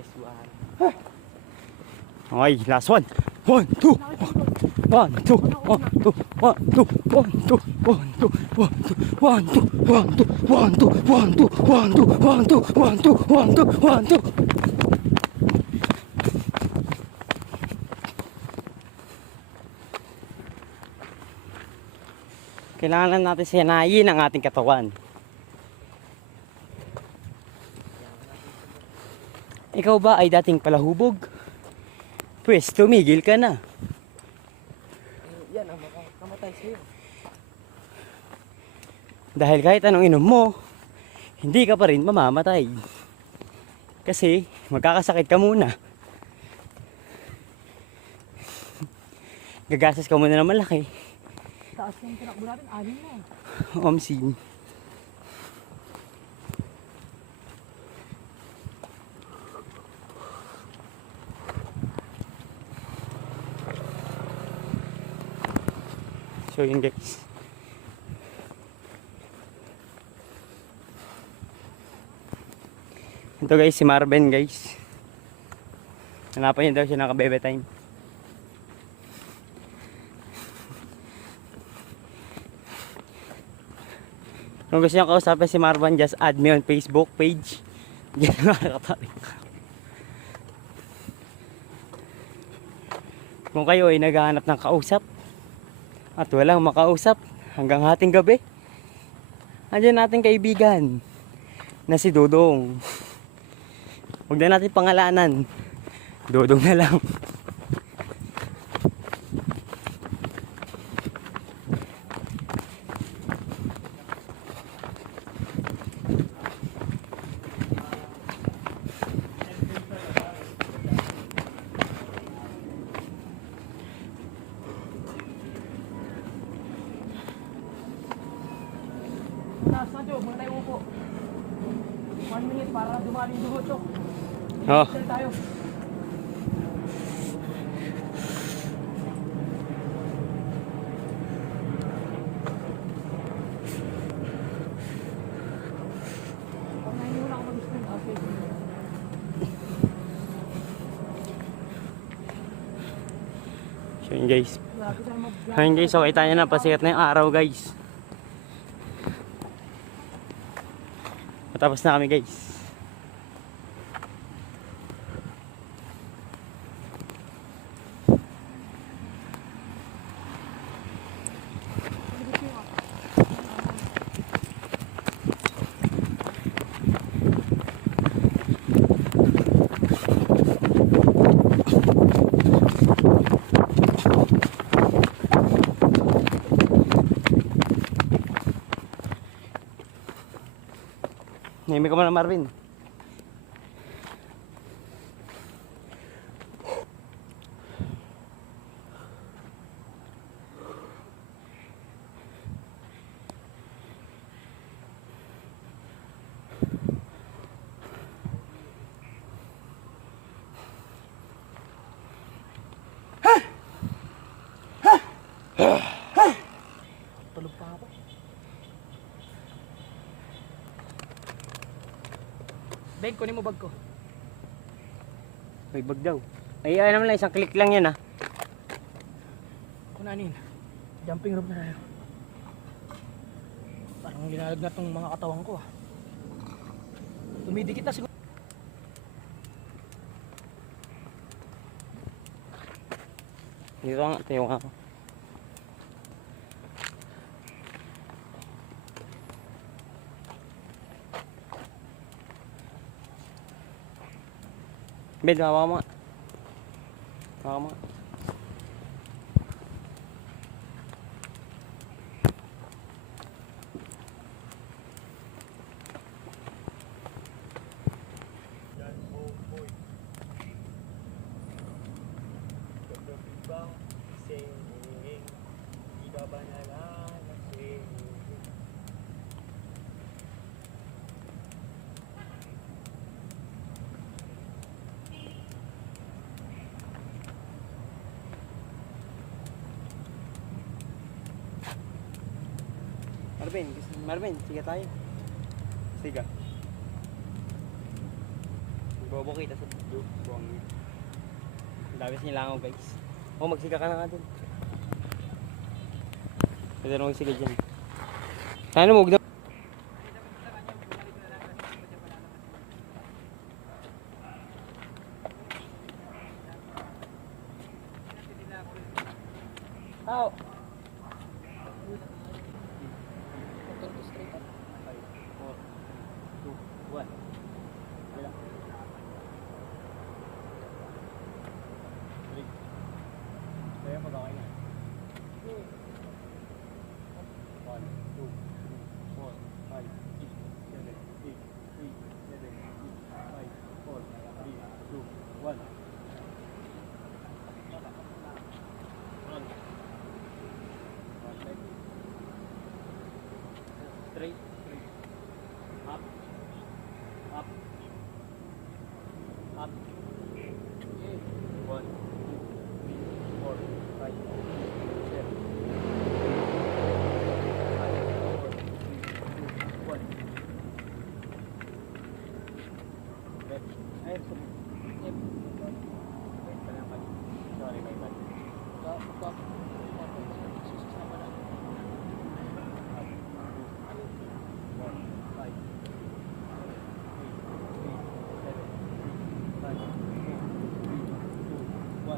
Kasuan. Okay, last one. 1, 2, 1, 2, 1, 2, 1, 2, 1, 2, 1, 2, 1, 2, 1, 2, 1, 2, 1, 2, 1, 2, 1, 2, 1, 2, 1, 2, 1, 2, 1, 2. Kailangan natin sinayin ang ating katawan. Ikaw ba ay dating palahubog? Pwes, tumigil ka na. Yan ang makakamatay sa'yo. Dahil kahit anong inom mo, hindi ka pa rin mamamatay. Kasi magkakasakit ka muna. Gagastos ka muna ng malaki. Taas yung tinakbo natin, 6 na. Omsin. So yun guys. Ito guys, si Marvin guys. Hanapan niya daw siya ng kabebe time. Kung gusto niyo kausapin si Marvin, just add me on Facebook page. Diyan nakakatarik. Kung kayo ay naghahanap ng kausap at walang makausap hanggang hating gabi, andyan nating kaibigan na si Dodong. Huwag na natin pangalanan. Dodong na lang. Sadyo, muna tayo upo. 1 minute para dumali yung dugo to. Oh. Sel tayo. Pagnahin muna ako mag-spring. Okay. So yun guys. Grabe tayo mag-vlog. Ayun guys, so kita nyo na pasikat na yung araw guys. Matapos na kami guys. Nahimik ka muna Marvin. Tulog pa ako. Ben, kunin mo bag ko. May bag daw. Ay, ay naman lang, isang click lang yan ah. Kunanin. Jumping rope na tayo. Parang linalagnat tong mga katawan ko ah. Tumidikit na siguro. Dito nga, tayo nga ako. Ben, hawa mo nga. Hawa mo nga. Marvin, sige tayo. Siga. Bobo kita sa video. Buwang niya. Ang dami sinilangaw guys. O magsiga ka na nga dun. Pwede na magsiga dyan. Sana mo, huwag na. Tao.